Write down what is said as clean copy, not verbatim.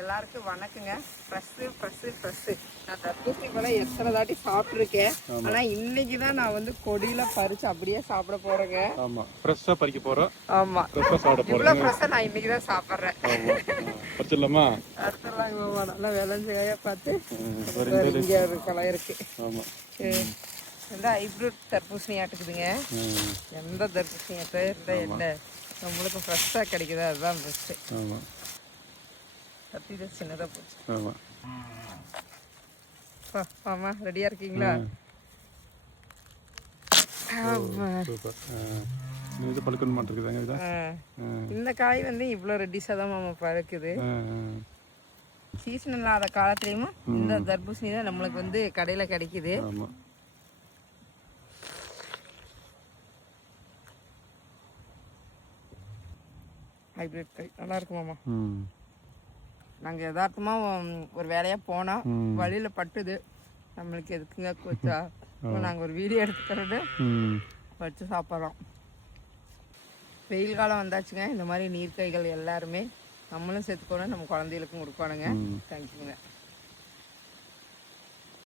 எல்லாருக்கும் வணக்கங்க. ஃப்ரெஷ்ஷு நான் தர்பூசணி பழம் எத்தனை தாட்டி சாப்பிட்ருக்கேன். ஆனால் இன்னைக்கு தான் நான் வந்து கொடியில பறிச்சு அப்படியே சாப்பிட போறேங்க. ஆமா, ஃப்ரெஷ்ஷா பறிக்க போறோம். ஆமா, ஃப்ரெஷ்ஷா சாப்பிட போறோம். இவ்வளோ ஃப்ரெஷ்ஷாக நான் இன்னைக்கு தான் சாப்பிட்றேன். பறிச்சிடலாமா? அடுத்தலாம் மாமா நல்லா விளைஞ்ச பார்த்து இங்கே ஒரு பழம் இருக்கு. ஆமா, எந்த ஹைப்ரிட் தர்பூசணி ஆட்டுக்குதுங்க. எந்த தர்பூசணி ஆட்ட என்ன நம்மளுக்கு ஃப்ரெஷ்ஷாக கிடைக்குது, அதுதான் பெஸ்ட்டு. ஆமாம், கத்தி தான் சின்னதாக போச்சு. ஆமாம், ஆமா, ரெடியாக இருக்கீங்களா? இது பழுக்கணும் மாட்டிருக்குதாங்க. இந்த காய் வந்து இவ்வளோ ரெட்டிஸாக தான் மாமா பழுக்குது. சீசன் இல்லாத காலத்துலேயும் இந்த தர்பூசணி தான் நம்மளுக்கு வந்து கடையில் கிடைக்குது. ஆமாம், ஹைப்ரிட் காய் நல்லா இருக்குமாம்மா. நாங்கள் யதார்த்தமாக ஒரு வேலையாக போனால் வழியில் பட்டுது, நம்மளுக்கு எதுக்குங்க கூச்சா, நாங்கள் ஒரு வீடியோ எடுத்துக்கிறது வச்சு சாப்பிட்றோம். வெயில் காலம் வந்தாச்சுங்க. இந்த மாதிரி நீர்க்காய்கள் எல்லாருமே நம்மளும் சேர்த்துக்கணும், நம்ம குழந்தைகளுக்கும் கொடுக்கணுங்க. தேங்க்யூங்க.